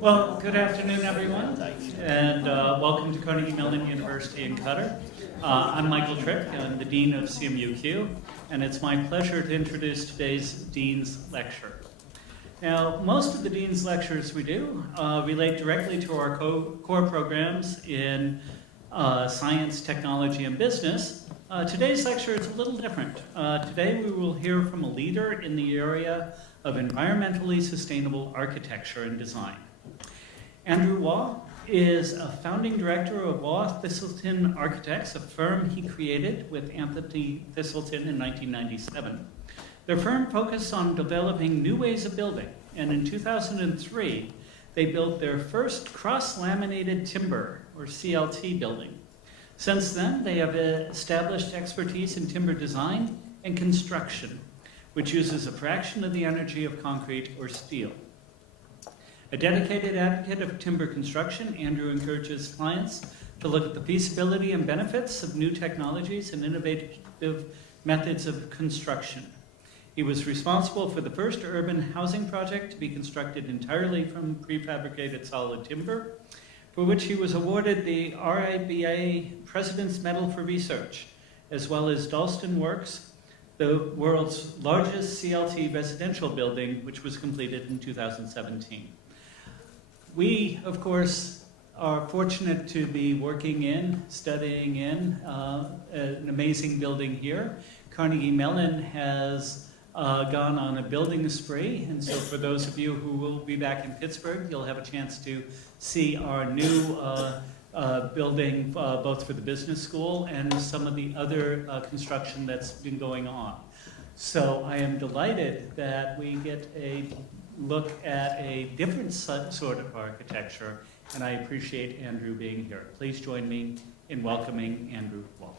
Well, good afternoon, everyone, and welcome to Carnegie Mellon University in Qatar. I'm Michael Trick, I'm the Dean of CMUQ, and it's my pleasure to introduce today's Dean's Lecture. Now, most of the Dean's Lectures we do relate directly to our core programs in science, technology, and business. Today's lecture is a little different. Today we will hear from a leader in the area of environmentally sustainable architecture and design. Andrew Waugh is a founding director of Waugh Thistleton Architects, a firm he created with Anthony Thistleton in 1997. Their firm focused on developing new ways of building, and in 2003, they built their first cross-laminated timber, or CLT, building. Since then, they have established expertise in timber design and construction, which uses a fraction of the energy of concrete or steel. A dedicated advocate of timber construction, Andrew encourages clients to look at the feasibility and benefits of new technologies and innovative methods of construction. He was responsible for the first urban housing project to be constructed entirely from prefabricated solid timber, for which he was awarded the RIBA President's Medal for Research, as well as Dalston Works, the world's largest CLT residential building, which was completed in 2017. We, of course, are fortunate to be studying in an amazing building here. Carnegie Mellon has gone on a building spree, and so for those of you who will be back in Pittsburgh, you'll have a chance to see our new building, both for the business school and some of the other construction that's been going on. So I am delighted that we get a look at a different sort of architecture, and I appreciate Andrew being here. Please join me in welcoming Andrew Waugh.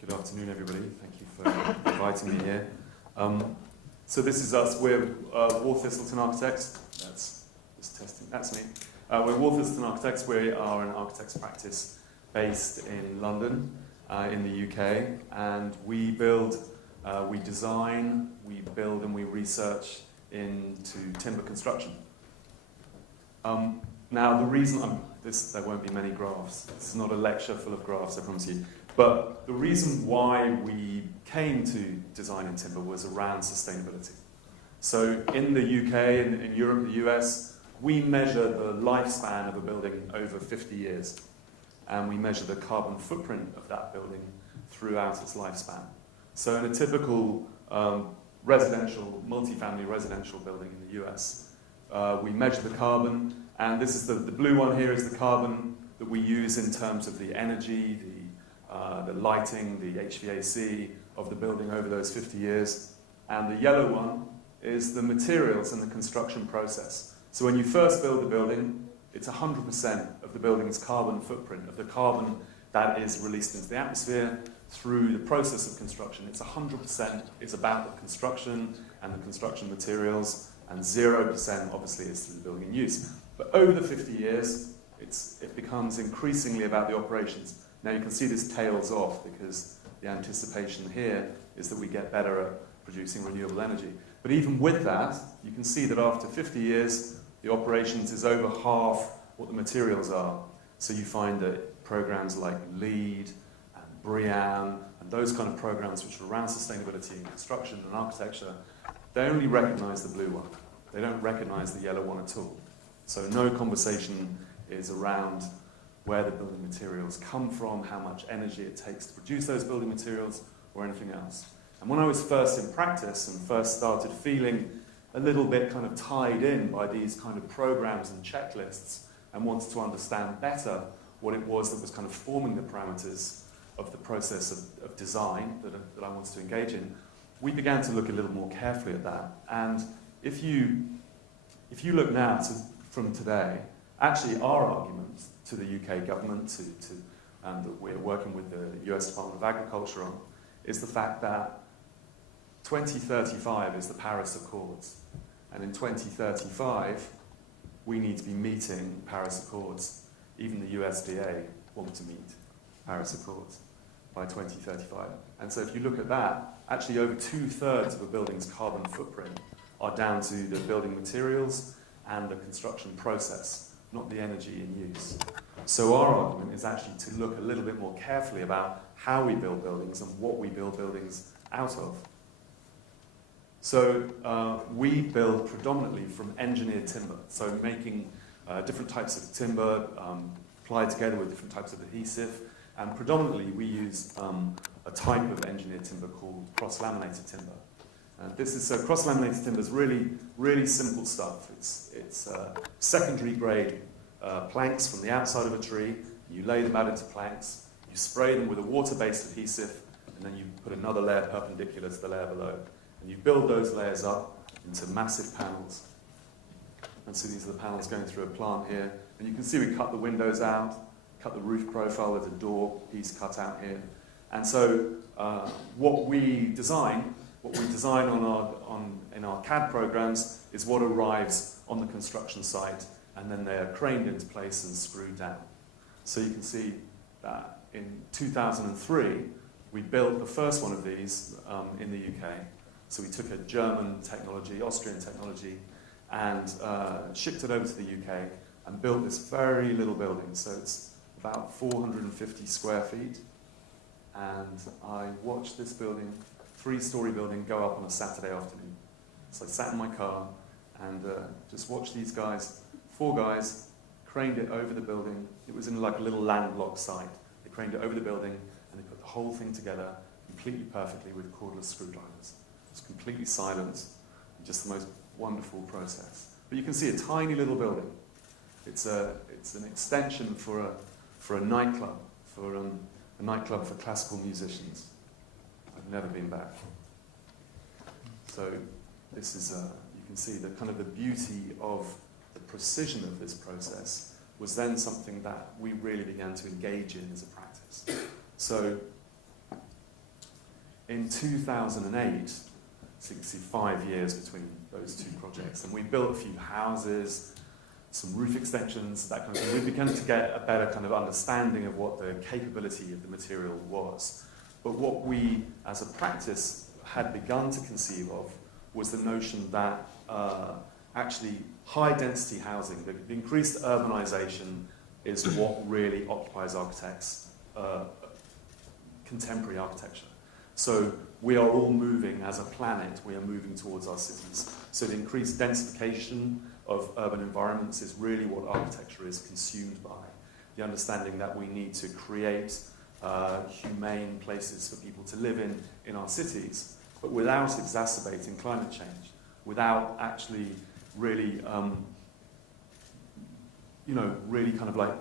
Good afternoon, everybody. Thank you for inviting me here. So this is us. We're Waugh Thistleton Architects. That's just testing. That's me. We're Waugh Thistleton Architects. We are an architects practice based in London, in the UK, and we build, we design, we build, and we research into timber construction. Now, the reason there won't be many graphs. This is not a lecture full of graphs, I promise you. But the reason why we came to design in timber was around sustainability. So in the UK, in Europe, the US, we measure the lifespan of a building over 50 years. And we measure the carbon footprint of that building throughout its lifespan. So in a typical multifamily residential building in the US, we measure the carbon, and this is the blue one here is the carbon that we use in terms of the energy, the lighting, the HVAC of the building over those 50 years. And the yellow one is the materials and the construction process. So when you first build the building, it's 100% of the building's carbon footprint, of the carbon that is released into the atmosphere through the process of construction. It's 100%, it's about the construction and the construction materials, and 0% obviously is through the building in use. But over the 50 years, it becomes increasingly about the operations. Now you can see this tails off because the anticipation here is that we get better at producing renewable energy. But even with that, you can see that after 50 years, the operations is over half what the materials are. So you find that programs like LEED and BREEAM and those kind of programs which are around sustainability in construction and architecture, they only recognize the blue one. They don't recognize the yellow one at all. So no conversation is around where the building materials come from, how much energy it takes to produce those building materials, or anything else. And when I was first in practice and first started feeling a little bit kind of tied in by these kind of programs and checklists and wanted to understand better what it was that was kind of forming the parameters of the process of design that I wanted to engage in, we began to look a little more carefully at that. And if you look now from today, actually our argument to the UK government, that we're working with the US Department of Agriculture on, is the fact that 2035 is the Paris Accords. And in 2035, we need to be meeting Paris Accords. Even the USDA want to meet Paris Accords. by 2035. And so if you look at that, actually over 2/3 of a building's carbon footprint are down to the building materials and the construction process, not the energy in use. So our argument is actually to look a little bit more carefully about how we build buildings and what we build buildings out of. So we build predominantly from engineered timber, so making different types of timber applied together with different types of adhesive, and predominantly we use a type of engineered timber called cross-laminated timber. So cross-laminated timber is really, really simple stuff. It's secondary grade planks from the outside of a tree. You lay them out into planks, you spray them with a water-based adhesive, and then you put another layer perpendicular to the layer below. And you build those layers up into massive panels. And so these are the panels going through a plant here. And you can see we cut the windows out, cut the roof profile, there's a door piece cut out here. And so what we design in our CAD programs is what arrives on the construction site, and then they are craned into place and screwed down. So you can see that in 2003, we built the first one of these in the UK. So we took a German technology, Austrian technology, and shipped it over to the UK and built this very little building. So it's about 450 square feet. And I watched this building, 3-story building, go up on a Saturday afternoon. So I sat in my car and just watched these guys, 4 guys, craned it over the building. It was in like a little landlocked site. They craned it over the building and they put the whole thing together completely perfectly with cordless screwdrivers. It's completely silent, just the most wonderful process. But you can see a tiny little building. It's an extension for a nightclub, a nightclub for classical musicians. I've never been back. So this is, you can see the kind of the beauty of the precision of this process was then something that we really began to engage in as a practice. So in 2008, so you can see 5 years between those 2 projects, and we built a few houses, some roof extensions, that kind of thing. We began to get a better kind of understanding of what the capability of the material was. But what we, as a practice, had begun to conceive of was the notion that actually high-density housing, the increased urbanization, is what really occupies architects' contemporary architecture. So we are all moving, as a planet, we are moving towards our cities. So the increased densification of urban environments is really what architecture is consumed by. The understanding that we need to create humane places for people to live in our cities, but without exacerbating climate change, without actually really, really kind of like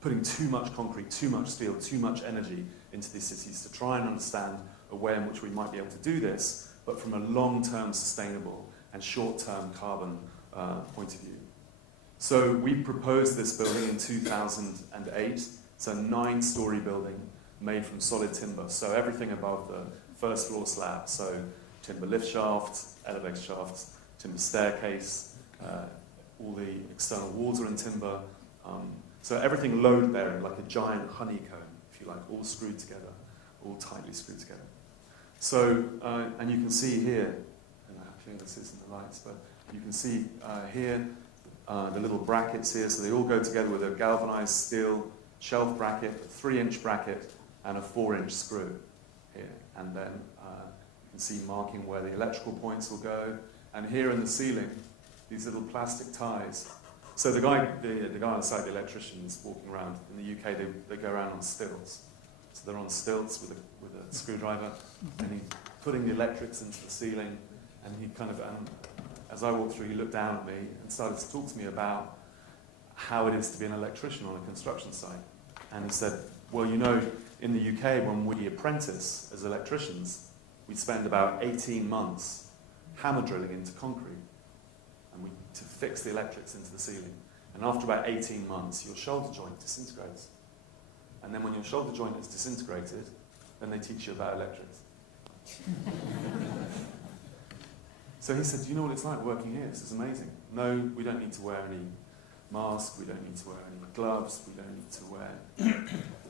putting too much concrete, too much steel, too much energy into these cities to try and understand a way in which we might be able to do this, but from a long-term sustainable and short-term carbon point of view. So we proposed this building in 2008. It's a 9-story building made from solid timber. So everything above the first floor slab. So timber lift shaft, elevator shaft, timber staircase, all the external walls are in timber. So everything loaded there like a giant honeycomb, if you like, all screwed together, all tightly screwed together. So, and you can see here, and I think this is in the lights, but you can see here the little brackets here. So they all go together with a galvanized steel shelf bracket, a 3-inch bracket, and a 4-inch screw here. And then you can see marking where the electrical points will go. And here in the ceiling, these little plastic ties. So the guy on the side, the electricians walking around in the UK, they go around on stilts. So they're on stilts with a screwdriver, and he's putting the electrics into the ceiling, and he kind of, as I walked through, he looked down at me and started to talk to me about how it is to be an electrician on a construction site. And he said, well, you know, in the UK, when we apprentice as electricians, we spend about 18 months hammer drilling into concrete and to fix the electrics into the ceiling. And after about 18 months, your shoulder joint disintegrates. And then when your shoulder joint is disintegrated, then they teach you about electrics. So he said, do you know what it's like working here? This is amazing. No, we don't need to wear any mask, we don't need to wear any gloves, we don't need to wear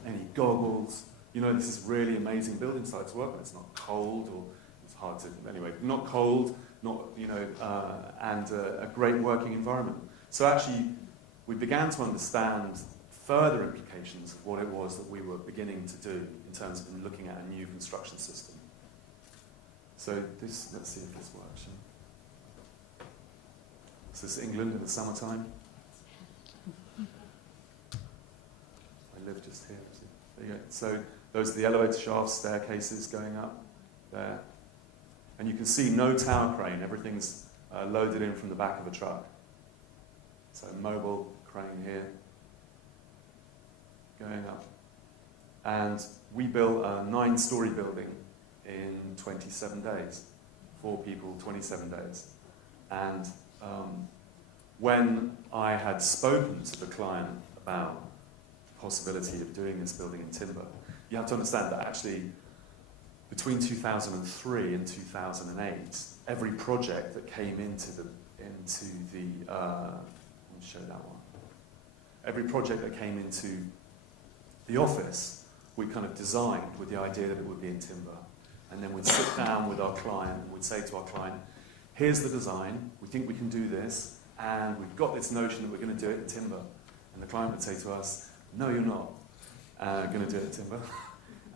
any goggles. you know, this is really amazing building site to work on. It's not cold, or it's hard to, anyway, not cold, not, you know, and a great working environment. So actually, we began to understand further implications of what it was that we were beginning to do in terms of looking at a new construction system. So this, let's see if this works. So this is England in the summertime. I live just here. There you go. So those are the elevator shafts, staircases going up there. And you can see no tower crane. Everything's loaded in from the back of a truck. So mobile crane here, going up. And we built a 9-story building in 27 days. 4 people, 27 days. And when I had spoken to the client about the possibility of doing this building in timber, you have to understand that actually between 2003 and 2008, every project that came into the let me show that one. Every project that came into the office, we kind of designed with the idea that it would be in timber. And then we'd sit down with our client and we'd say to our client, here's the design, we think we can do this, and we've got this notion that we're going to do it in timber. And the client would say to us, no, you're not going to do it in timber.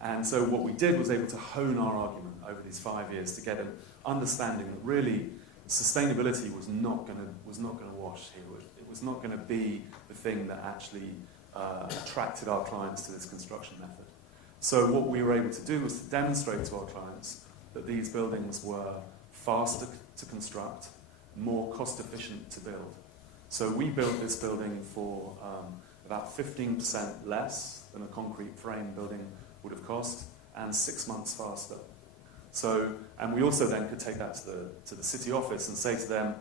And so what we did was able to hone our argument over these 5 years to get an understanding that really sustainability was not going to wash here. It was not going to be the thing that actually attracted our clients to this construction method. So what we were able to do was to demonstrate to our clients that these buildings were faster to construct, more cost efficient to build. So we built this building for about 15% less than a concrete frame building would have cost, and 6 months faster. So, and we also then could take that to the city office and say to them,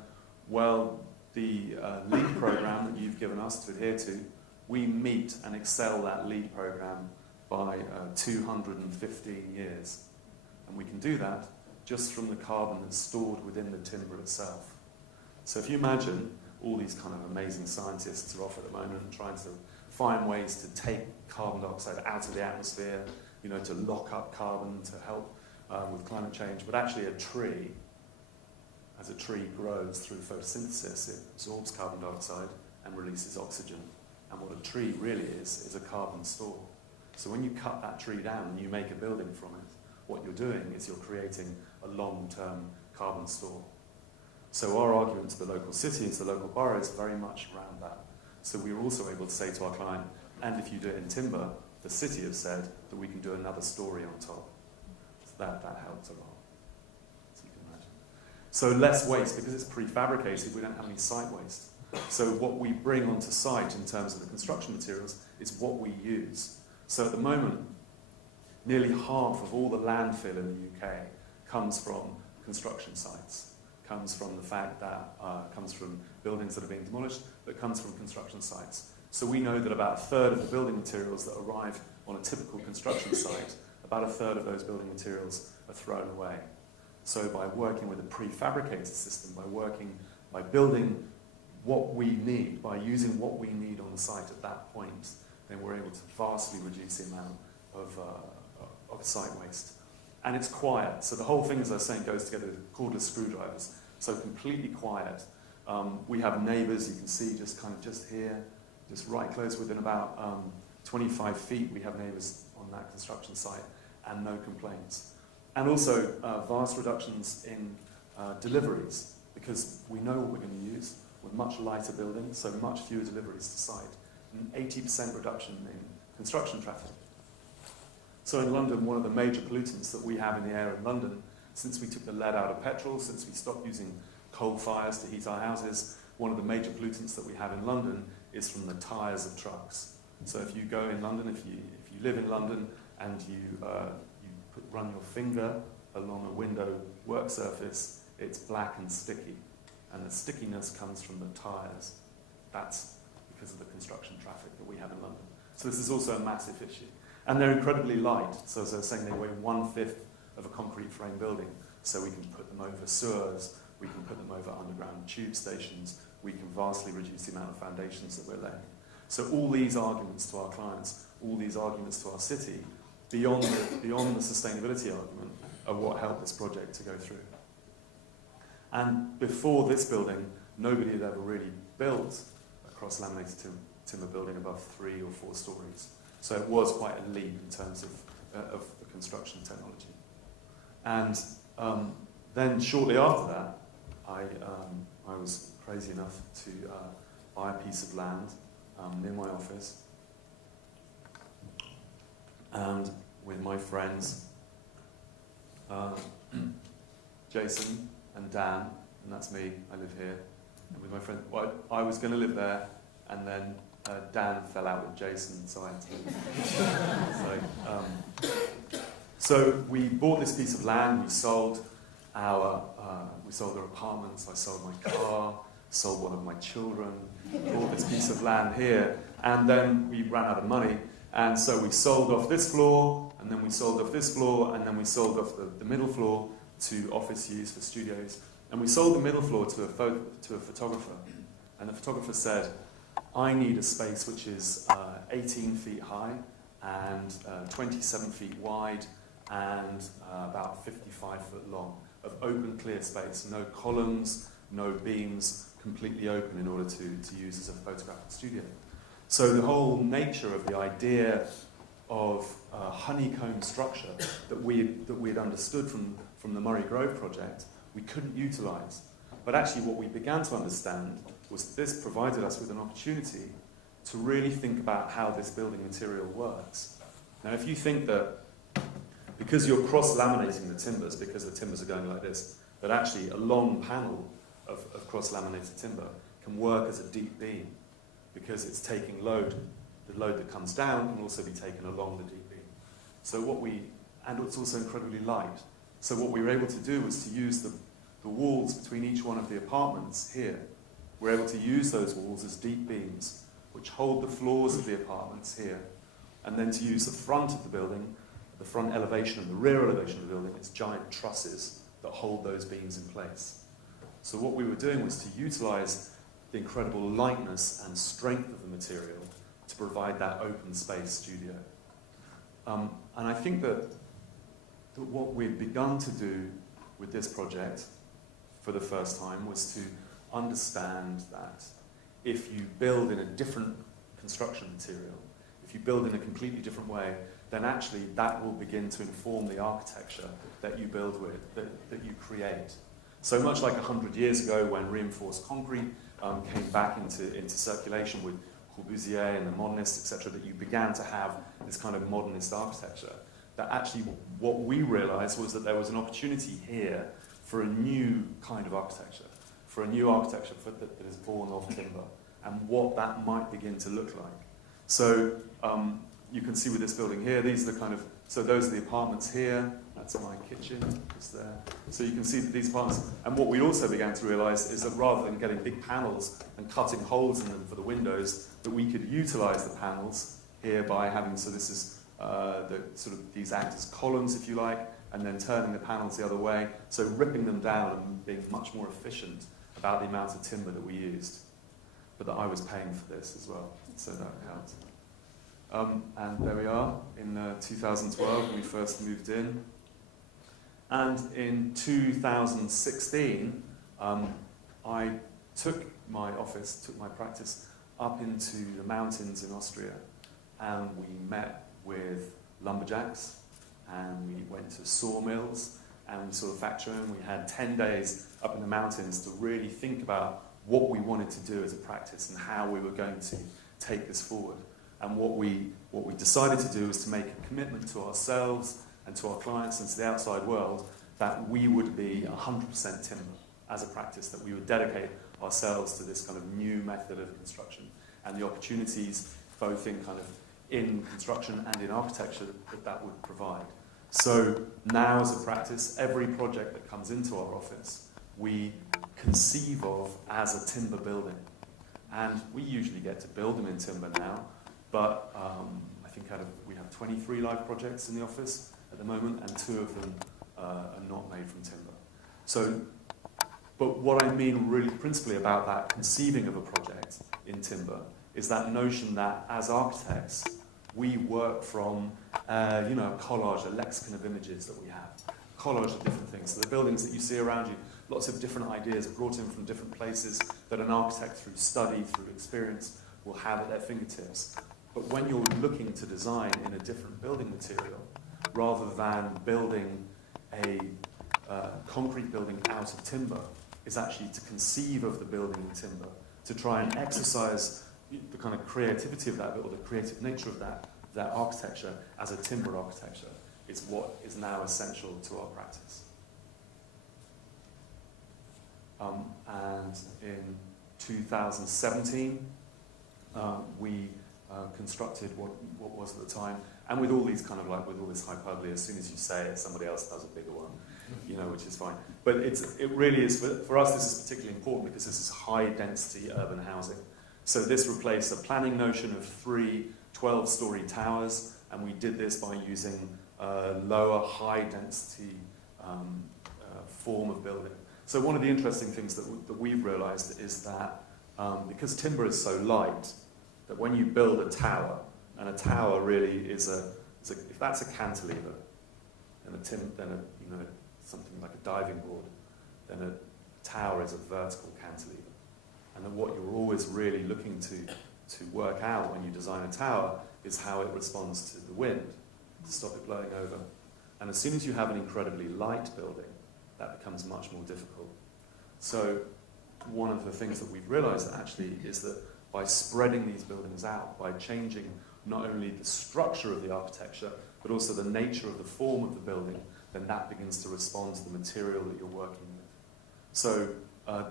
well, the LEED program that you've given us to adhere to, we meet and excel that LEED program by 215 years. And we can do that just from the carbon that's stored within the timber itself. So if you imagine all these kind of amazing scientists are off at the moment trying to find ways to take carbon dioxide out of the atmosphere, you know, to lock up carbon to help with climate change. But actually a tree, as a tree grows through photosynthesis, it absorbs carbon dioxide and releases oxygen. And what a tree really is a carbon store. So when you cut that tree down and you make a building from it, what you're doing is you're creating a long-term carbon store. So our argument to the local city and to the local borough is very much around that. So we were also able to say to our client, and if you do it in timber, the city have said that we can do another story on top. So that helped a lot, as you can imagine. So less waste, because it's prefabricated, we don't have any site waste. So what we bring onto site in terms of the construction materials is what we use. So at the moment, nearly half of all the landfill in the UK comes from construction sites. Comes from the fact that comes from buildings that are being demolished, but comes from construction sites. So we know that about a third of the building materials that arrive on a typical construction site, about a third of those building materials are thrown away. So by working with a prefabricated system, by building what we need, by using what we need on the site at that point, then we're able to vastly reduce the amount of site waste. And it's quiet. So the whole thing, as I was saying, goes together with cordless screwdrivers. So completely quiet. We have neighbours, you can see just here, just right close within about 25 feet, we have neighbours on that construction site and no complaints. And also vast reductions in deliveries, because we know what we're going to use. We're much lighter buildings, so much fewer deliveries to site. An 80% reduction in construction traffic. So in London, one of the major pollutants that we have in the air in London, since we took the lead out of petrol, since we stopped using coal fires to heat our houses, one of the major pollutants that we have in London is from the tyres of trucks. So if you go in London, if you live in London and you run your finger along a window work surface, it's black and sticky. And the stickiness comes from the tyres. That's because of the construction traffic that we have in London. So this is also a massive issue. And they're incredibly light. So as I was saying, they weigh 1/5 of a concrete frame building. So we can put them over sewers, we can put them over underground tube stations, we can vastly reduce the amount of foundations that we're laying. So all these arguments to our clients, all these arguments to our city, beyond the sustainability argument are what helped this project to go through. And before this building, nobody had ever really built a cross-laminated timber building above 3 or 4 stories. So it was quite a leap in terms of the construction technology. And then shortly after that, I was crazy enough to buy a piece of land near my office, and with my friends, Jason and Dan, and that's me, I live here, and with my friend, well, I was going to live there, and then Dan fell out with Jason, so I had to so we bought this piece of land, we sold our apartments, I sold my car, sold one of my children, bought this piece of land here, and then we ran out of money, and so we sold off this floor, and then we sold off this floor, and then we sold off the middle floor to office use for studios, and we sold the middle floor to a photographer, and the photographer said, I need a space which is 18 feet high and 27 feet wide and about 55 foot long of open, clear space, no columns, no beams, completely open in order to use as a photographic studio. So the whole nature of the idea of honeycomb structure that we had understood from the Murray Grove project, we couldn't utilize. But actually what we began to understand was this provided us with an opportunity to really think about how this building material works. Now if you think that because you're cross-laminating the timbers, because the timbers are going like this, that actually a long panel of cross-laminated timber can work as a deep beam because it's taking load. The load that comes down can also be taken along the deep beam. And it's also incredibly light. So what we were able to do was to use the walls between each one of the apartments here. We're able to use those walls as deep beams, which hold the floors of the apartments here, and then to use the front of the building, the front elevation and the rear elevation of the building, as giant trusses that hold those beams in place. So what we were doing was to utilize the incredible lightness and strength of the material to provide that open space studio. And I think that what we've begun to do with this project for the first time was to understand that if you build in a different construction material, if you build in a completely different way, then actually that will begin to inform the architecture that you build with, that you create. So much like 100 years ago when reinforced concrete came back into circulation with Corbusier and the modernists, etc., that you began to have this kind of modernist architecture, that actually what we realized was that there was an opportunity here for a new kind of architecture, for a new architecture that is born of timber, and what that might begin to look like. So you can see with this building here, these are the kind of, so those are the apartments here, that's my kitchen, just there. So you can see that these apartments, and what we also began to realize is that rather than getting big panels and cutting holes in them for the windows, that we could utilize the panels here by having, so this is these act as columns, if you like, and then turning the panels the other way, so ripping them down and being much more efficient about the amount of timber that we used. But that I was paying for this as well, so that helped. And there we are, in 2012 when we first moved in. And in 2016, I took my practice up into the mountains in Austria, and we met with lumberjacks, and we went to sawmills, and we saw the factory, and we had 10 days up in the mountains to really think about what we wanted to do as a practice and how we were going to take this forward. And what we decided to do was to make a commitment to ourselves and to our clients and to the outside world that we would be 100% timber as a practice, that we would dedicate ourselves to this kind of new method of construction and the opportunities both in construction and in architecture that would provide. So now as a practice, every project that comes into our office, we conceive of as a timber building. And we usually get to build them in timber now, but I think we have 23 live projects in the office at the moment, and 2 of them are not made from timber. So, but what I mean really principally about that conceiving of a project in timber is that notion that as architects, we work from, a collage, a lexicon of images that we have, collage of different things. So the buildings that you see around you, lots of different ideas brought in from different places that an architect, through study, through experience, will have at their fingertips. But when you're looking to design in a different building material, rather than building a concrete building out of timber, is actually to conceive of the building in timber, to try and exercise the kind of creativity of that, or the creative nature of that architecture as a timber architecture, is what is now essential to our practice. And in 2017, we constructed what was at the time, and with all these kind of like, with all this hyperbole, as soon as you say it, somebody else does a bigger one, which is fine. But it really is, for us, this is particularly important because this is high density urban housing. So this replaced a planning notion of 3 12-story towers, and we did this by using a lower high density form of building. So one of the interesting things that we've realized is that because timber is so light, that when you build a tower, and a tower really is if that's a cantilever, and something like a diving board, then a tower is a vertical cantilever. And then what you're always really looking to work out when you design a tower is how it responds to the wind, to stop it blowing over. And as soon as you have an incredibly light building, that becomes much more difficult. So one of the things that we've realized actually is that by spreading these buildings out, by changing not only the structure of the architecture, but also the nature of the form of the building, then that begins to respond to the material that you're working with. So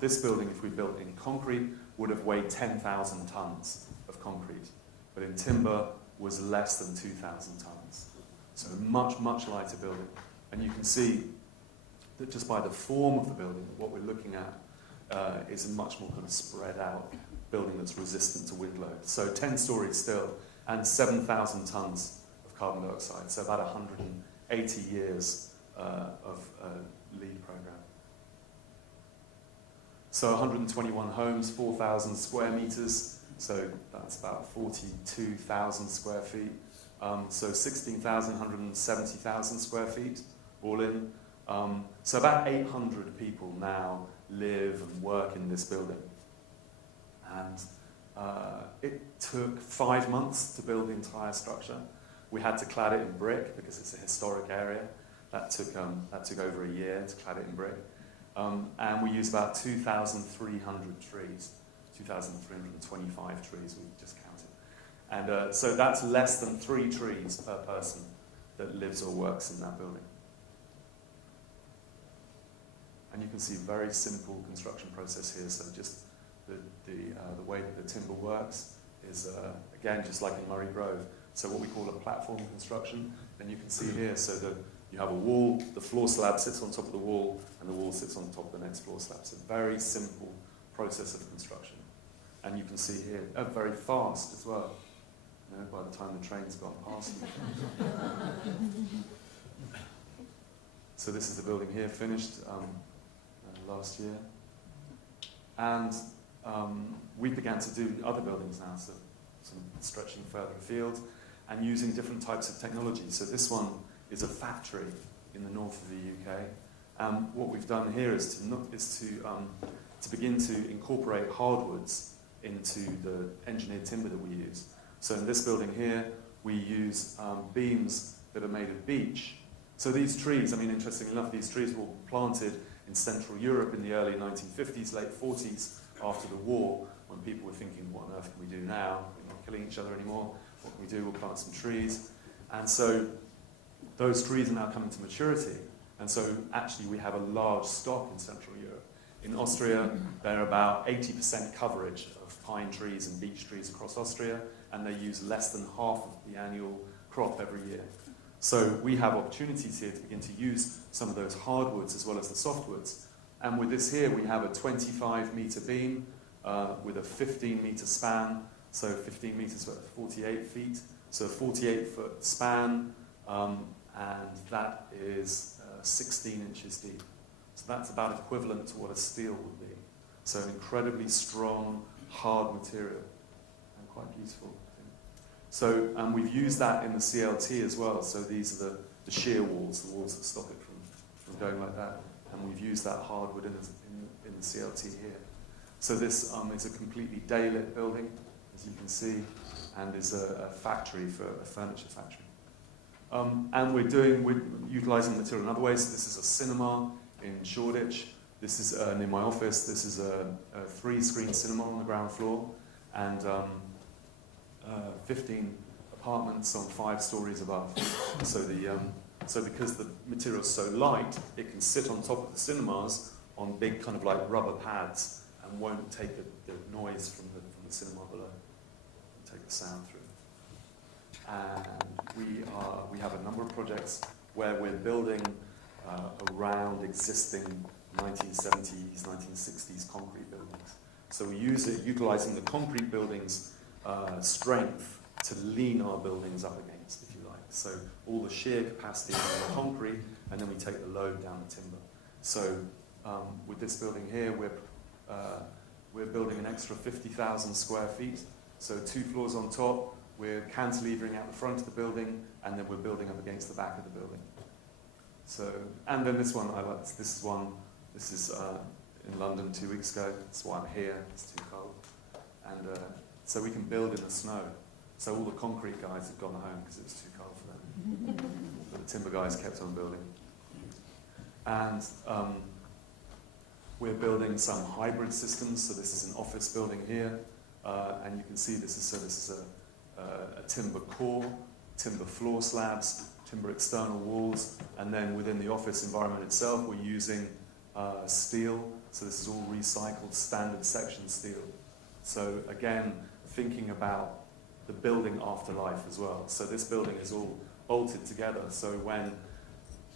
this building, if we built in concrete, would have weighed 10,000 tons of concrete, but in timber was less than 2,000 tons. So a much, much lighter building. And you can see that just by the form of the building, what we're looking at is a much more kind of spread out building that's resistant to wind load. So 10 stories still, and 7,000 tons of carbon dioxide, so about 180 years of LEED program. So 121 homes, 4,000 square meters, so that's about 42,000 square feet. So 16,000, 170,000 square feet, all in. So about 800 people now live and work in this building. And it took 5 months to build the entire structure. We had to clad it in brick because it's a historic area. That took over a year to clad it in brick. And we used about 2,300 trees, 2,325 trees we just counted. And so that's less than 3 trees per person that lives or works in that building. And you can see very simple construction process here. So just the way that the timber works is, again, just like in Murray Grove. So what we call a platform construction, then you can see here, so that you have a wall, the floor slab sits on top of the wall, and the wall sits on top of the next floor slab. It's a very simple process of construction. And you can see here, very fast as well, by the time the train's gone past. So this is the building here, finished last year. And we began to do other buildings now, so some stretching further afield, and using different types of technology. So this one is a factory in the north of the UK. What we've done here is to begin to incorporate hardwoods into the engineered timber that we use. So in this building here, we use beams that are made of beech. So these trees, interestingly enough, these trees were planted in Central Europe in the early 1950s, late 40s, after the war, when people were thinking, what on earth can we do now? We're not killing each other anymore. What can we do? We'll plant some trees. And so those trees are now coming to maturity. And so actually we have a large stock in Central Europe. In Austria, there are about 80% coverage of pine trees and beech trees across Austria, and they use less than half of the annual crop every year. So we have opportunities here to begin to use some of those hardwoods as well as the softwoods. And with this here, we have a 25-meter beam with a 15-meter span, so 15 meters, 48 feet, so a 48-foot span, and that is 16 inches deep. So that's about equivalent to what a steel would be. So an incredibly strong, hard material, and quite beautiful. And we've used that in the CLT as well. So these are the shear walls, the walls that stop it from going like that. And we've used that hardwood in the CLT here. So this is a completely day-lit building, as you can see, and is a factory for a furniture factory. And we're utilising material in other ways. So this is a cinema in Shoreditch. This is near my office. This is a 3-screen cinema on the ground floor, and 15 apartments on 5 stories above. So because the material's so light, it can sit on top of the cinemas on big kind of like rubber pads and won't take the noise from the cinema below, take the sound through. And we have a number of projects where we're building around existing 1970s, 1960s concrete buildings. So we utilising the concrete buildings' strength to lean our buildings up against, if you like. So all the shear capacity on the concrete, and then we take the load down the timber. So with this building here, we're building an extra 50,000 square feet. So 2 floors on top. We're cantilevering out the front of the building, and then we're building up against the back of the building. So, and then this one, this is in London 2 weeks ago. That's why I'm here. It's too cold. And so we can build in the snow. So all the concrete guys have gone home because it was too cold for them. But the timber guys kept on building. And we're building some hybrid systems. So this is an office building here. And you can see this is a timber core, timber floor slabs, timber external walls, and then within the office environment itself, we're using steel. So this is all recycled standard section steel. So again, thinking about the building afterlife as well. So this building is all bolted together. So when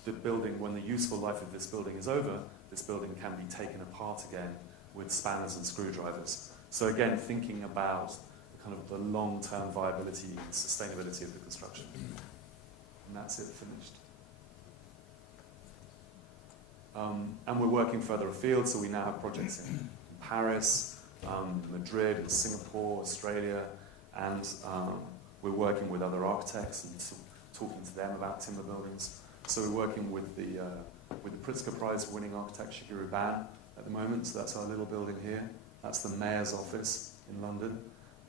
the useful life of this building is over, this building can be taken apart again with spanners and screwdrivers. So again, thinking about kind of the long-term viability and sustainability of the construction. And that's it, finished. And we're working further afield, so we now have projects in Paris, Madrid, and Singapore, Australia, and we're working with other architects and talking to them about timber buildings. So we're working with the Pritzker Prize winning architect Shigeru Ban at the moment, so that's our little building here. That's the Mayor's office in London,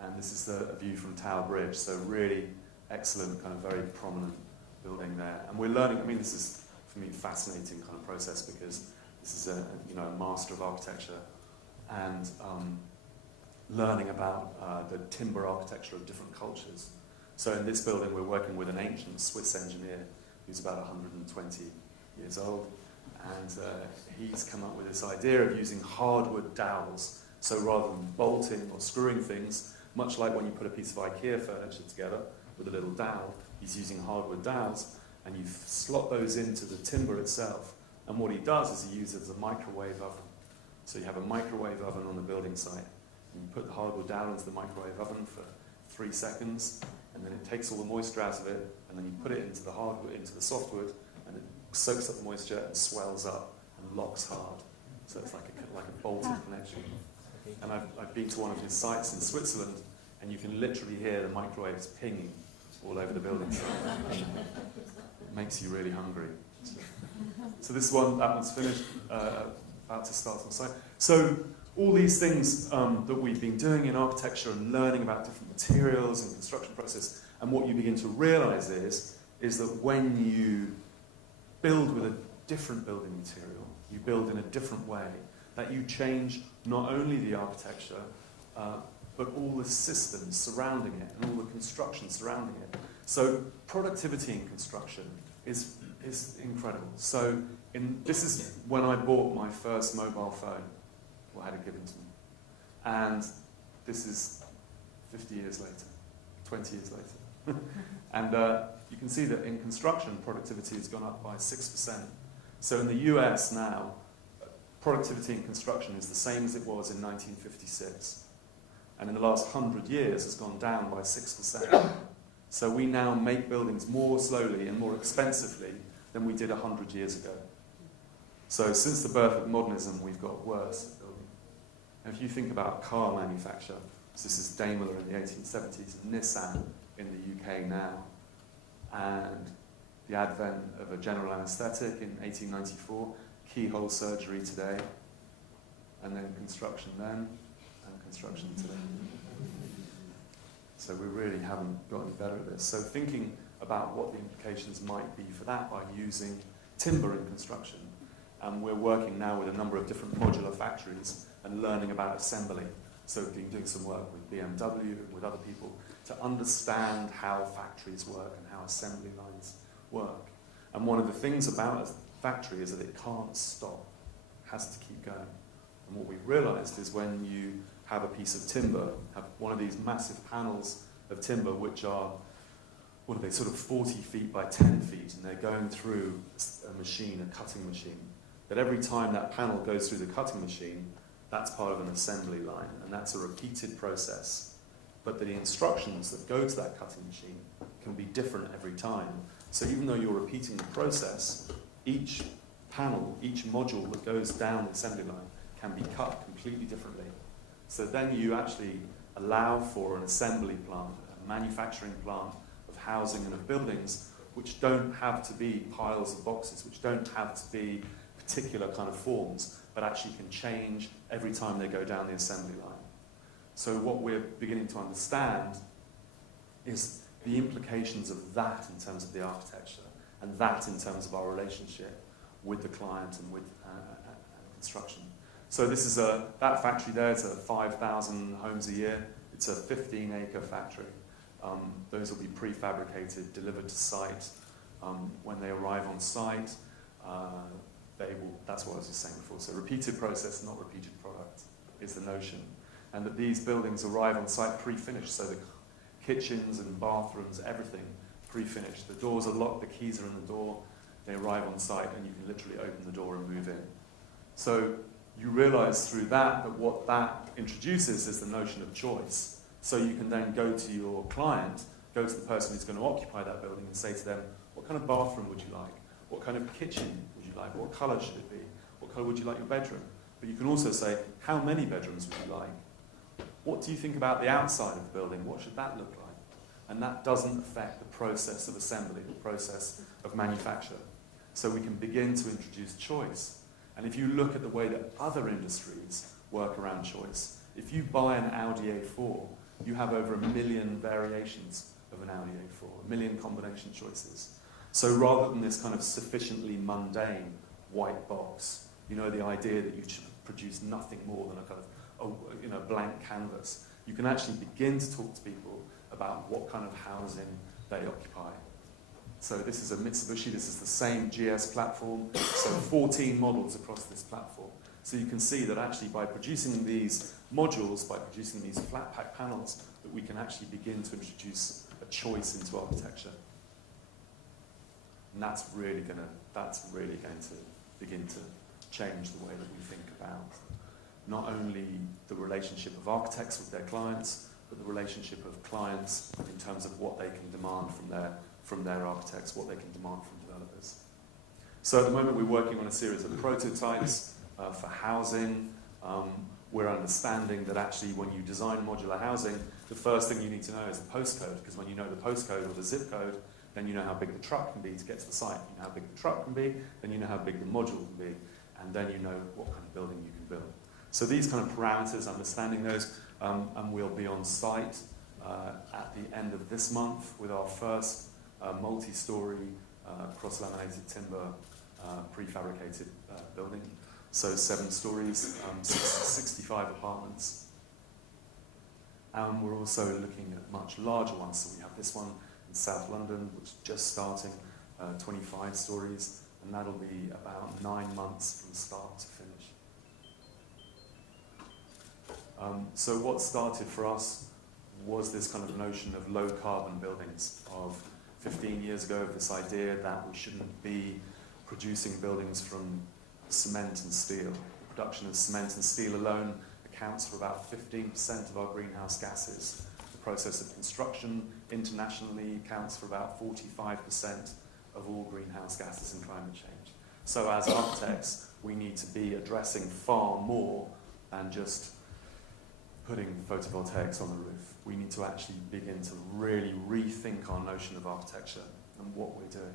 and this is a view from Tower Bridge, so really excellent, kind of very prominent building there. And we're learning, I mean, this is, for me, fascinating kind of process because this is a master of architecture and learning about the timber architecture of different cultures. So in this building, we're working with an ancient Swiss engineer who's about 120 years old, and he's come up with this idea of using hardwood dowels. So rather than bolting or screwing things, much like when you put a piece of IKEA furniture together with a little dowel, he's using hardwood dowels, and you slot those into the timber itself. And what he does is he uses a microwave oven. So you have a microwave oven on the building site, and you put the hardwood dowel into the microwave oven for 3 seconds, and then it takes all the moisture out of it, and then you put it into the hardwood, into the softwood, and it soaks up the moisture and swells up and locks hard. So it's like a bolted connection. And I've been to one of his sites in Switzerland, and you can literally hear the microwaves pinging all over the building site. It makes you really hungry. So this one, that one's finished, about to start on site. So all these things that we've been doing in architecture and learning about different materials and construction process, and what you begin to realize is that when you build with a different building material, you build in a different way, that you change not only the architecture, but all the systems surrounding it and all the construction surrounding it. So productivity in construction is incredible. So this is when I bought my first mobile phone, or had it given to me. And this is 50 years later, 20 years later. And you can see that in construction, productivity has gone up by 6%. So in the US now, productivity in construction is the same as it was in 1956. And in the last 100 years has gone down by 6%. So we now make buildings more slowly and more expensively than we did 100 years ago. So since the birth of modernism, we've got worse at building. And if you think about car manufacture, So this is Daimler in the 1870s, and Nissan in the UK now. And the advent of a general anaesthetic in 1894, keyhole surgery today, and then construction then, and construction today. So we really haven't got any better at this. So thinking about what the implications might be for that by using timber in construction. And we're working now with a number of different modular factories and learning about assembly. So we've been doing some work with BMW and with other people to understand how factories work and how assembly lines work. And one of the things about a factory is that it can't stop. It has to keep going. And what we've realized is when you have a piece of timber, have one of these massive panels of timber which are, what are they, sort of 40 feet by 10 feet, and they're going through a machine, a cutting machine, that every time that panel goes through the cutting machine, that's part of an assembly line, and that's a repeated process. But the instructions that go to that cutting machine can be different every time. So even though you're repeating the process, each panel, each module that goes down the assembly line can be cut completely differently. So then you actually allow for an assembly plant, a manufacturing plant of housing and of buildings, which don't have to be piles of boxes, which don't have to be particular kind of forms, but actually can change every time they go down the assembly line. So what we're beginning to understand is the implications of that in terms of the architecture, and that in terms of our relationship with the client and with construction. So this is that factory there, it's 5,000 homes a year. It's a 15-acre factory. Those will be prefabricated, delivered to site. When they arrive on site, that's what I was just saying before. So repeated process, not repeated product, is the notion. And that these buildings arrive on site pre-finished, so the kitchens and bathrooms, everything pre-finished. The doors are locked, the keys are in the door, they arrive on site, and you can literally open the door and move in. So you realize through that what that introduces is the notion of choice. So you can then go to your client, go to the person who's going to occupy that building and say to them, what kind of bathroom would you like? What kind of kitchen would you like? What colour should it be? What colour would you like your bedroom? But you can also say, how many bedrooms would you like? What do you think about the outside of the building? What should that look like? And that doesn't affect the process of assembly, the process of manufacture. So we can begin to introduce choice. And if you look at the way that other industries work around choice, if you buy an Audi A4, you have over 1 million variations of an Audi A4, 1 million combination choices. So rather than this kind of sufficiently mundane white box, the idea that you should produce nothing more than a kind of blank canvas, you can actually begin to talk to people about what kind of housing they occupy. So this is a Mitsubishi, this is the same GS platform, so 14 models across this platform. So you can see that actually by producing these modules, by producing these flat pack panels, that we can actually begin to introduce a choice into architecture. And that's really going to begin to change the way that we think about not only the relationship of architects with their clients, but the relationship of clients in terms of what they can demand from their architects, what they can demand from developers. So at the moment we're working on a series of prototypes for housing. We're understanding that actually when you design modular housing, the first thing you need to know is the postcode, because when you know the postcode or the zip code, then you know how big the truck can be to get to the site. You know how big the truck can be, then you know how big the module can be, and then you know what kind of building you can build. So these kind of parameters, understanding those, and we'll be on site at the end of this month with our first multi-story cross-laminated timber prefabricated building. So 7 stories, 65 apartments. And we're also looking at much larger ones. So we have this one in South London, which is just starting, 25 stories, and that'll be about 9 months from start to finish. So what started for us was this kind of notion of low carbon buildings of 15 years ago, this idea that we shouldn't be producing buildings from cement and steel. The production of cement and steel alone accounts for about 15% of our greenhouse gases. The process of construction internationally accounts for about 45% of all greenhouse gases and climate change. So as architects, we need to be addressing far more than just putting photovoltaics on the roof. We need to actually begin to really rethink our notion of architecture and what we're doing.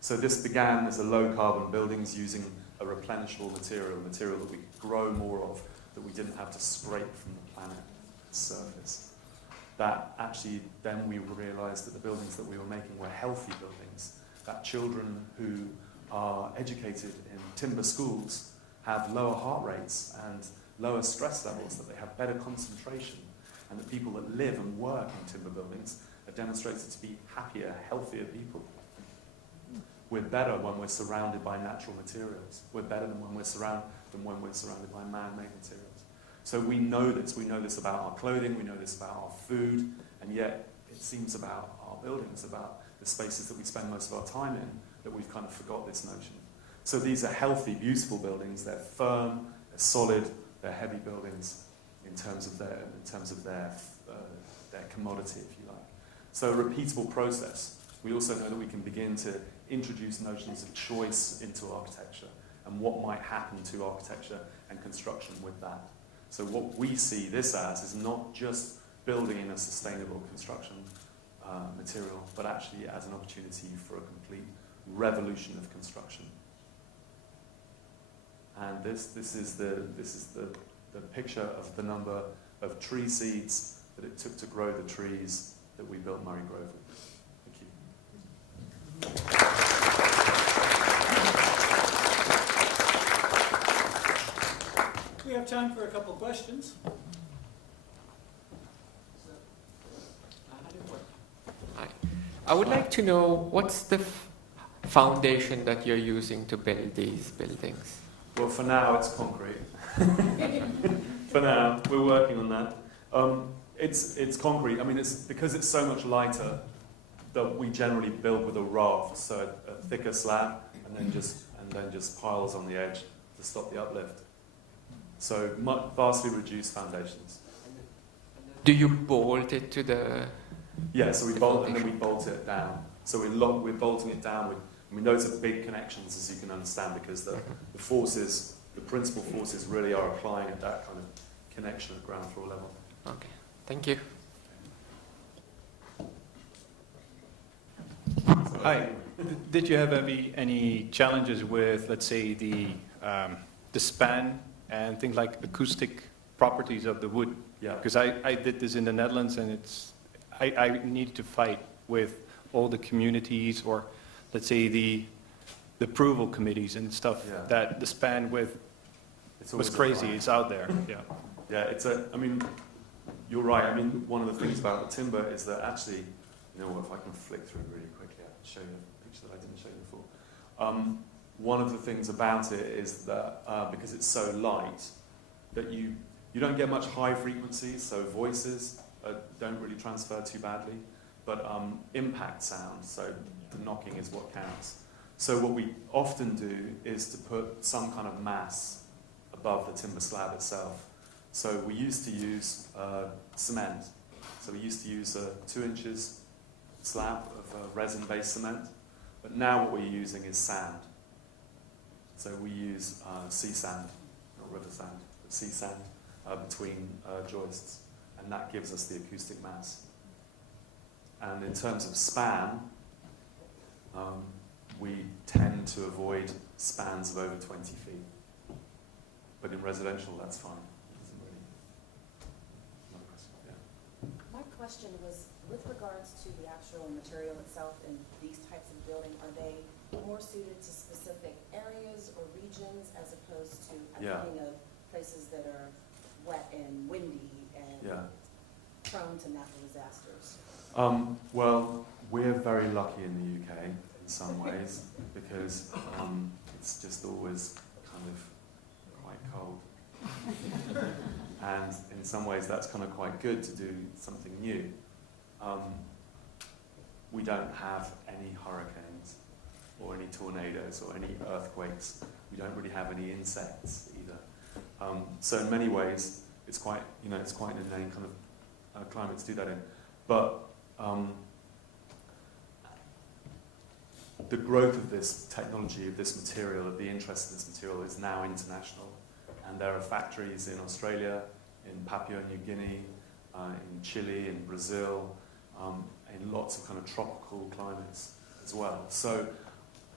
So this began as a low-carbon buildings using a replenishable material that we could grow more of, that we didn't have to scrape from the planet's surface. That actually, then we realized that the buildings that we were making were healthy buildings, that children who are educated in timber schools have lower heart rates and lower stress levels, that they have better concentration, and that people that live and work in timber buildings are demonstrated to be happier, healthier people. We're better when we're surrounded by natural materials. We're better than when we're surrounded by man-made materials. So we know this about our clothing, we know this about our food, and yet it seems about our buildings, about the spaces that we spend most of our time in, that we've kind of forgot this notion. So these are healthy, beautiful buildings. They're firm, they're solid, they're heavy buildings in terms of their commodity, if you like. So a repeatable process. We also know that we can begin to introduce notions of choice into architecture and what might happen to architecture and construction with that. So what we see this as is not just building in a sustainable construction material, but actually as an opportunity for a complete revolution of construction. And this is the picture of the number of tree seeds that it took to grow the trees that we built Murray Grove with. Thank you. We have time for a couple questions. Hi. I would like to know what's the foundation that you're using to build these buildings? Well, for now, it's concrete. For now, we're working on that. It's concrete. I mean, it's because it's so much lighter that we generally build with a raft, so a thicker slab, and then just piles on the edge to stop the uplift. So vastly reduced foundations. Do you bolt it to the? Yeah, so we bolt and then we bolt it down. So we're bolting it down. We know it's a big connections, as you can understand, because the forces, the principal forces, really are applying at that kind of connection at ground floor level. Okay, thank you. Hi. Did you have any challenges with, let's say, the span and things like acoustic properties of the wood? Yeah. Because I did this in the Netherlands, and I needed to fight with all the communities, or let's say the approval committees and stuff, Yeah. that the span with was crazy. It's out there. Yeah. Yeah, I mean, you're right. I mean, one of the things about the timber is that actually, you know, if I can flick through really quickly, I'll show you a picture that I didn't show you before. One of the things about it is that because it's so light, that you don't get much high frequencies, so voices don't really transfer too badly, but impact sound, so the knocking is what counts. So what we often do is to put some kind of mass above the timber slab itself. So we used to use cement. So we used to use a 2 inches slab of resin-based cement, but now what we're using is sand. So we use sea sand, not river sand, but sea sand between joists, and that gives us the acoustic mass. And in terms of span, we tend to avoid spans of over 20 feet. But in residential, that's fine. Another question, yeah. My question was, with regards to the actual material itself in these types of building, are they more suited to specific areas or regions as opposed to, I'm thinking of places that are wet and windy and prone to natural disasters? Well, we're very lucky in the UK in some ways because it's just always kind of quite cold. And in some ways that's kind of quite good to do something new. We don't have any hurricanes or any tornadoes or any earthquakes. We don't really have any insects either. So in many ways, it's quite an inane kind of climate to do that in. But the growth of this technology, of this material, of the interest in this material is now international. And there are factories in Australia, in Papua New Guinea, in Chile, in Brazil, in lots of kind of tropical climates as well. So,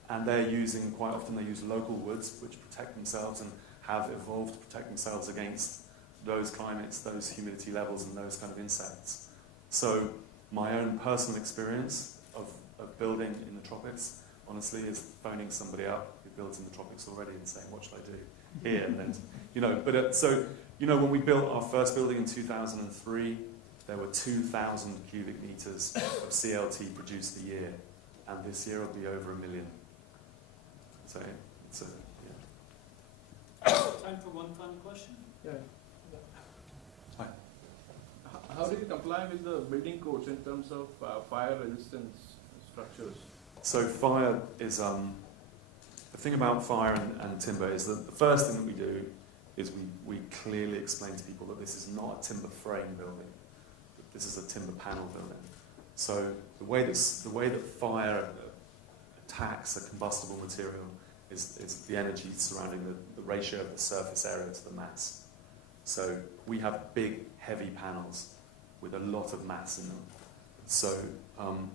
and they're using, quite often they use local woods which protect themselves and have evolved to protect themselves against those climates, those humidity levels and those kind of insects. So my own personal experience of building in the tropics, honestly, is phoning somebody up who builds in the tropics already and saying, what should I do here? And then, when we built our first building in 2003, there were 2,000 cubic meters of CLT produced a year. And this year it'll be over 1 million. So it's Time for one final question. Yeah. Hi. How do you comply with the building codes in terms of fire resistance structures? So fire is, the thing about fire and timber is that the first thing that we do is we clearly explain to people that this is not a timber frame building, that this is a timber panel building. So the way that fire attacks a combustible material is the energy surrounding the ratio of the surface area to the mass. So we have big, heavy panels with a lot of mass in them. So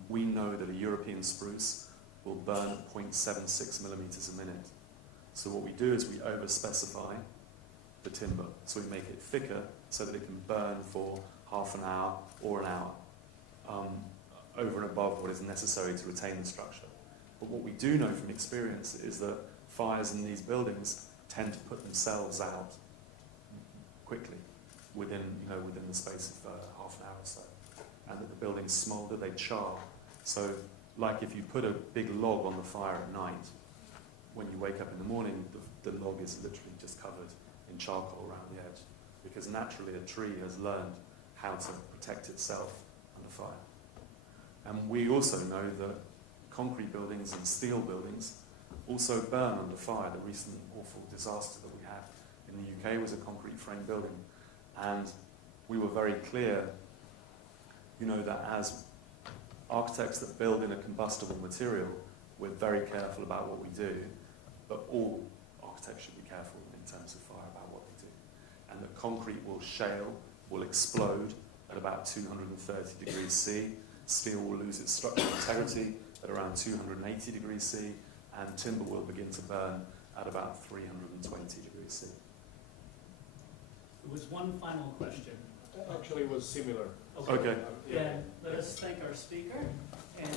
we know that a European spruce will burn at 0.76 millimeters a minute. So what we do is we over-specify the timber. So we make it thicker so that it can burn for half an hour or an hour, over and above what is necessary to retain the structure. But what we do know from experience is that fires in these buildings tend to put themselves out quickly within the space of half an hour or so. And that the buildings smoulder, they char. So like if you put a big log on the fire at night, when you wake up in the morning, the log is literally just covered in charcoal around the edge. Because naturally a tree has learned how to protect itself under fire. And we also know that concrete buildings and steel buildings also burn under fire. The recent awful disaster that we had in the UK was a concrete frame building. And we were very clear, that as architects that build in a combustible material, we're very careful about what we do, but all architects should be careful in terms of fire about what they do. And that concrete will shale, will explode at about 230 degrees C. Steel will lose its structural integrity at around 280 degrees C, and timber will begin to burn at about 320 degrees C. There was one final question. Actually, it was similar. Okay. Then let us thank our speaker and